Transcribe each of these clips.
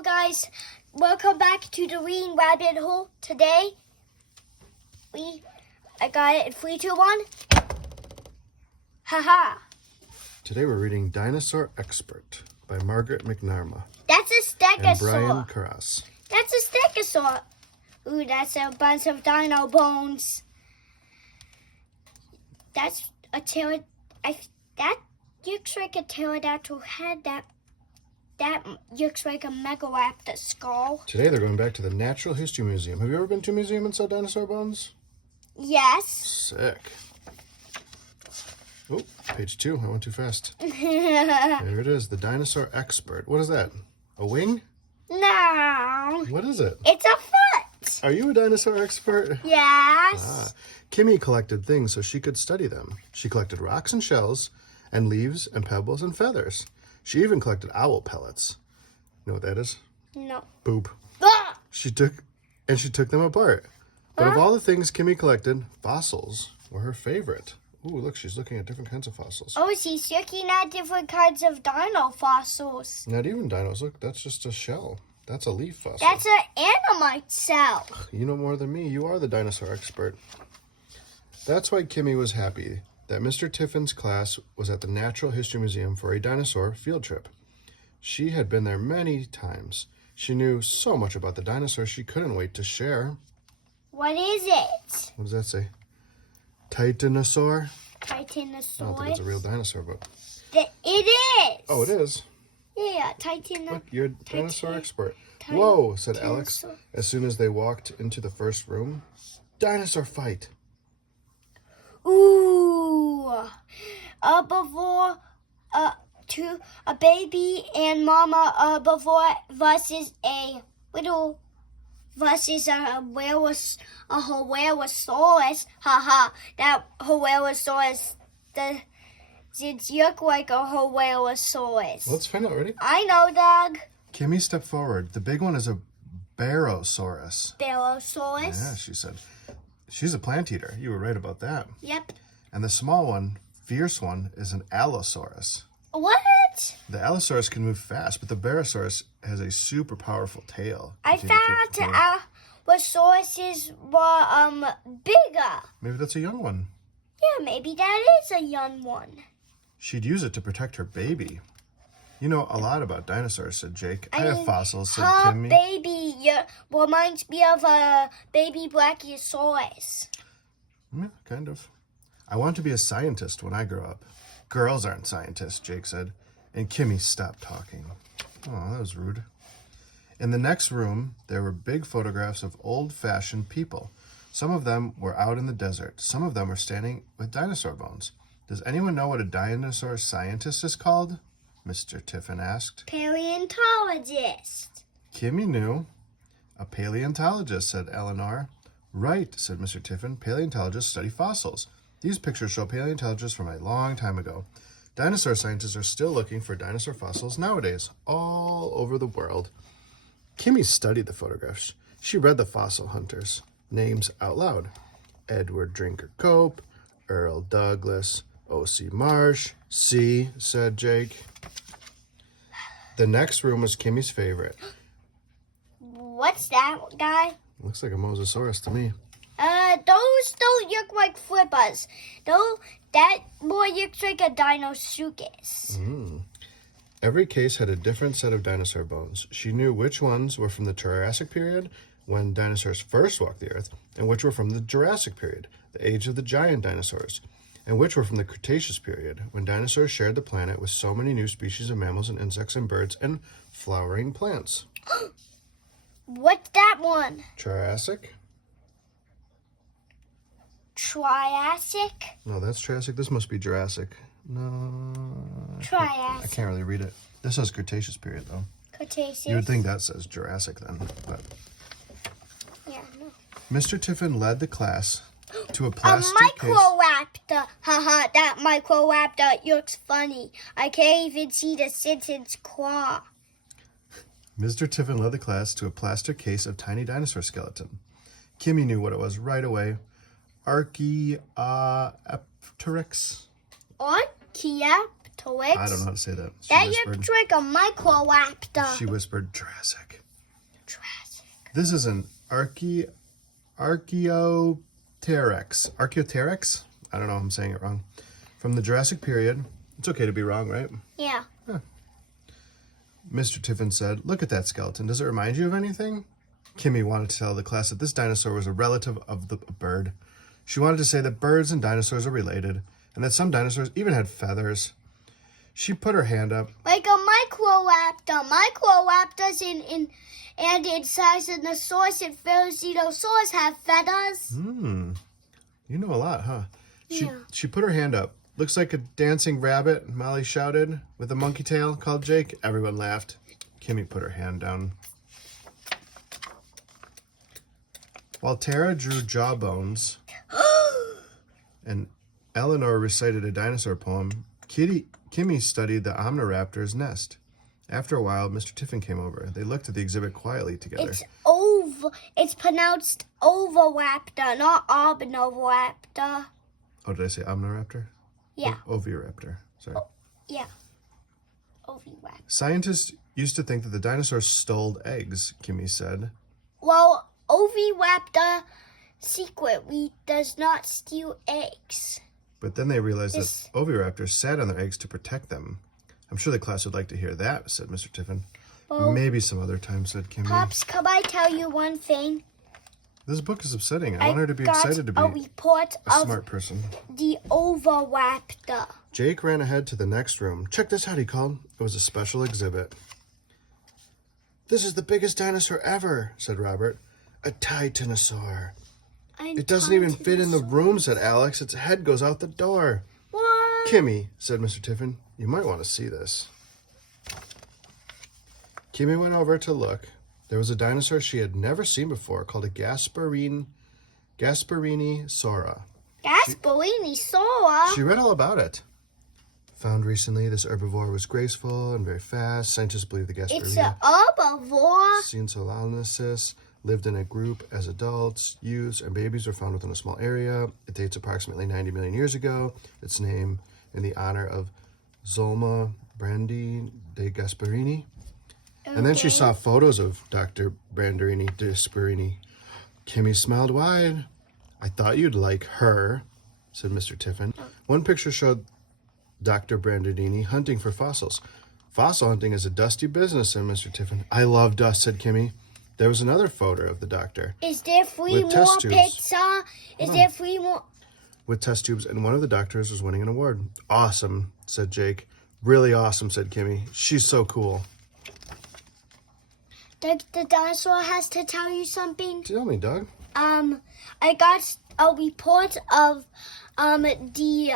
Hello guys, welcome back to the Reading Rabbit Hole. Today, I got it in 3, 2, 1. Haha. Today we're reading Dinosaur Expert by Margaret McNamara That's a and Brian stegosaur. Carras. That's a stegosaur. Ooh, that's a bunch of dino bones. That's a that looks like a pterodactyl head. That looks like a megalaptor skull. Today they're going back to the Natural History Museum. Have you ever been to a museum and saw dinosaur bones? Yes. Sick. Oh, page 2. I went too fast. There it is, the Dinosaur Expert. What is that? A wing? No. What is it? It's a foot. Are you a dinosaur expert? Yes. Kimmy collected things so she could study them. She collected rocks and shells and leaves and pebbles and feathers. She even collected owl pellets. You know what that is? No. Boop. Ah! She took them apart. But of all the things Kimmy collected, fossils were her favorite. Ooh, look, she's looking at different kinds of fossils. Oh, she's looking at different kinds of dino fossils. Not even dinos. Look, that's just a shell. That's a leaf fossil. That's an animite cell. You know more than me. You are the dinosaur expert. That's why Kimmy was happy that Mr. Tiffin's class was at the Natural History Museum for a dinosaur field trip. She had been there many times. She knew so much about the dinosaurs she couldn't wait to share. What is it? What does that say? Titanosaur? Titanosaurus. I don't think it's a real dinosaur, but... It is. Oh, it is. Yeah, Titanosaurus. Look, you're a dinosaur expert. Whoa, said Alex as soon as they walked into the first room. Dinosaur fight. Ooh. Before, a baby and mama, before versus a Howerosaurus. Haha, that Howerosaurus, it look like a Howerosaurus. Let's find out, ready? I know, Doug. Kimmy stepped forward. The big one is a Barosaurus. Barosaurus. Yeah, she said. She's a plant eater. You were right about that. Yep. And the small one, fierce one, is an Allosaurus. What? The Allosaurus can move fast, but the Barosaurus has a super powerful tail. I thought Allosaurus were bigger. Maybe that's a young one. Yeah, maybe that is a young one. She'd use it to protect her baby. You know a lot about dinosaurs, said Jake. I have fossils, said Her Kimmy. baby reminds me of a baby Brachiosaurus. Yeah, kind of. I want to be a scientist when I grow up. Girls aren't scientists, Jake said. And Kimmy stopped talking. Oh, that was rude. In the next room, there were big photographs of old-fashioned people. Some of them were out in the desert. Some of them were standing with dinosaur bones. Does anyone know what a dinosaur scientist is called? Mr. Tiffin asked. Paleontologist. Kimmy knew. A paleontologist, said Eleanor. Right, said Mr. Tiffin. Paleontologists study fossils. These pictures show paleontologists from a long time ago. Dinosaur scientists are still looking for dinosaur fossils nowadays, all over the world. Kimmy studied the photographs. She read the fossil hunters' names out loud. Edward Drinker Cope, Earl Douglas, O.C. Marsh. See, said Jake. The next room was Kimmy's favorite. What's that guy? Looks like a Mosasaurus to me. Those don't look like flippers. That more looks like a Dinosuchus. Every case had a different set of dinosaur bones. She knew which ones were from the Triassic period, when dinosaurs first walked the earth, and which were from the Jurassic period, the age of the giant dinosaurs, and which were from the Cretaceous period, when dinosaurs shared the planet with so many new species of mammals and insects and birds and flowering plants. What's that one? Triassic? Triassic? No, that's Triassic. This must be Jurassic. No. I Triassic. can't really read it. This says Cretaceous period, though. Cretaceous. You would think that says Jurassic then, but... Yeah, no. Mr. Tiffin led the class to a plastic case. Microraptor. Haha, that Microraptor looks funny. I can't even see the sentence claw. Mr. Tiffin led the class to a plaster case of tiny dinosaur skeleton. Kimmy knew what it was right away. Archaeopteryx. Archaeopteryx. to it. I don't know how to say that. She That whispered. looks like a microraptor. She whispered Jurassic. Jurassic. This is an Archaeopteryx. Archaeopteryx? I don't know if I'm saying it wrong. From the Jurassic period. It's okay to be wrong, right? Yeah. Mr. Tiffin said, "Look at that skeleton. Does it remind you of anything?" Kimmy wanted to tell the class that this dinosaur was a relative of the bird. She wanted to say that birds and dinosaurs are related, and that some dinosaurs even had feathers. She put her hand up. Like a microraptor. Microraptors and in size of the source and dinosaurs have feathers. You know a lot, huh? Yeah. She put her hand up. "Looks like a dancing rabbit," Molly shouted. "With a monkey tail," called Jake. Everyone laughed. Kimmy put her hand down. While Tara drew jawbones and Eleanor recited a dinosaur poem, Kimmy studied the Omniraptor's nest. After a while, Mr. Tiffin came over. They looked at the exhibit quietly together. It's pronounced oviraptor, not omniraptor. Oh, did I say Omniraptor? Yeah. Oviraptor. Sorry. Yeah. Oviraptor. Scientists used to think that the dinosaurs stole eggs, Kimmy said. Well, oviraptor secretly does not steal eggs. But then they realized that oviraptors sat on their eggs to protect them. "I'm sure the class would like to hear that," said Mr. Tiffin. Well, "Maybe some other time," said Kimmy. Pops, can I tell you one thing? This book is upsetting. I want her to be excited to be a report a of smart person. the oviraptor. Jake ran ahead to the next room. "Check this out," he called. It was a special exhibit. "This is the biggest dinosaur ever," said Robert. "A titanosaur." "It doesn't even fit in the room," said Alex. "Its head goes out the door." What? "Kimmy," said Mr. Tiffin, "you might want to see this." Kimmy went over to look. There was a dinosaur she had never seen before called a Gasparini Saura. Gasparini Saura? She read all about it. Found recently, this herbivore was graceful and very fast. Scientists believe the Gasparini It's an herbivore. Cinsolanensis lived in a group as adults. Youths and babies were found within a small area. It dates approximately 90 million years ago. Its name in the honor of Zulma Brandi de Gasparini. And then she saw photos of Dr. Branderini Gasparini. Kimmy smiled wide. "I thought you'd like her," said Mr. Tiffin. One picture showed Dr. Branderini hunting for fossils. "Fossil hunting is a dusty business," said Mr. Tiffin. "I love dust," said Kimmy. There was another photo of the doctor. Is there three With test more tubes. pizza? Is there three more? With test tubes, and one of the doctors was winning an award. "Awesome," said Jake. "Really awesome," said Kimmy. "She's so cool." The dinosaur has to tell you something. Tell me, Doug. I got a report of the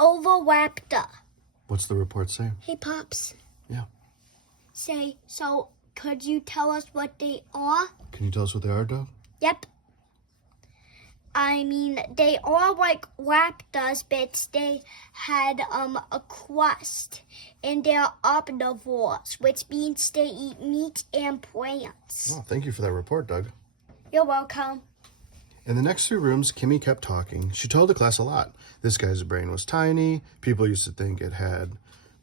oviraptor. What's the report say? Hey, Pops. Yeah. So could you tell us what they are? Can you tell us what they are, Doug? Yep. I mean, they are like raptors, but they had a crust, and they're omnivores, which means they eat meat and plants. Oh, thank you for that report, Doug. You're welcome. In the next 3 rooms, Kimmy kept talking. She told the class a lot. This guy's brain was tiny. People used to think it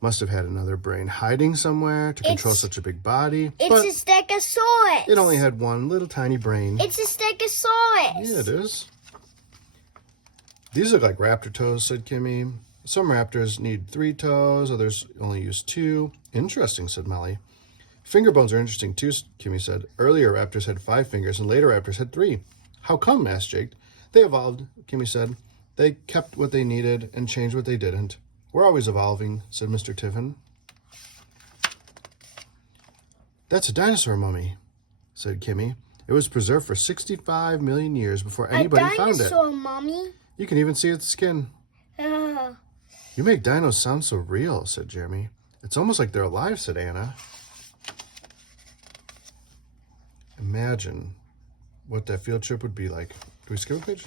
must have had another brain hiding somewhere to control such a big body. It's but a stegosaurus. it only had one little tiny brain. It's a stegosaurus. Yeah, it is. "These look like raptor toes," said Kimmy. "Some raptors need 3 toes, others only use 2. Interesting," said Molly. "Finger bones are interesting too," Kimmy said. "Earlier raptors had 5 fingers and later raptors had 3. "How come?" asked Jake. "They evolved," Kimmy said. "They kept what they needed and changed what they didn't. We're always evolving," said Mr. Tiffin. "That's a dinosaur mummy," said Kimmy. "It was preserved for 65 million years before anybody found it. A dinosaur mummy? You can even see its skin." "You make dinos sound so real," said Jeremy. "It's almost like they're alive," said Anna. Imagine what that field trip would be like. Do we skip a page?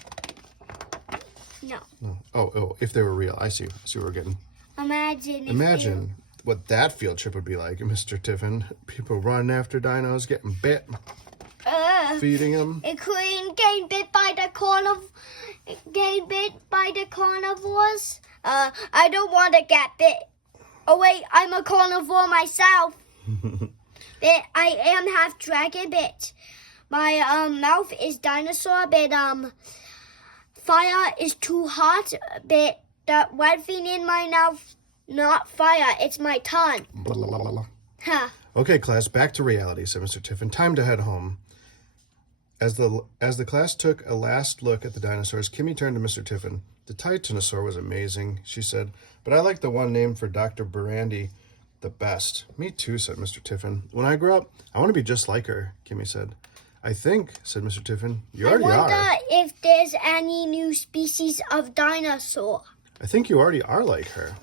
No. No. Oh, if they were real. I see what we're getting. Imagine what that field trip would be like, Mr. Tiffin. People running after dinos, getting bit, feeding them. Including getting bit by the carnivores. I don't want to get bit. Oh wait, I'm a carnivore myself. But I am half dragon, but my mouth is dinosaur, but fire is too hot, but that red thing in my mouth, not fire, it's my tongue. Blah, blah, blah, blah, blah. Huh. Okay, class, back to reality, said Mr. Tiffin. Time to head home. As the class took a last look at the dinosaurs, Kimmy turned to Mr. Tiffin. The Titanosaur was amazing, she said, but I like the one named for Dr. Brandy the best. Me too, said Mr. Tiffin. When I grow up, I want to be just like her, Kimmy said. I think, said Mr. Tiffin, you already I wonder are. if there's any new species of dinosaur. I think you already are like her.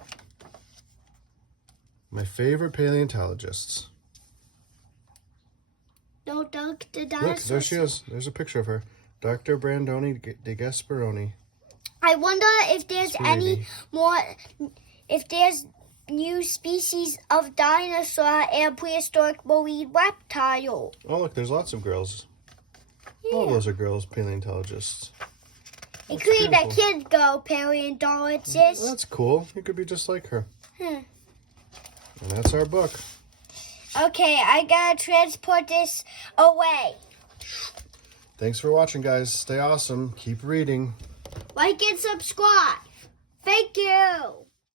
My favorite paleontologists. No, Dr. Dinosaur. Look, there she is. There's a picture of her. Dr. Brandoni de Gasparoni. I wonder if there's any more, if there's new species of dinosaur and prehistoric marine reptile. Oh, look, there's lots of girls. Yeah. All those are girls, paleontologists. Including beautiful. a kid girl paleontologist. That's cool. You could be just like her. Hmm. And that's our book. Okay, I gotta transport this away. Thanks for watching, guys. Stay awesome. Keep reading. Like and subscribe. Thank you.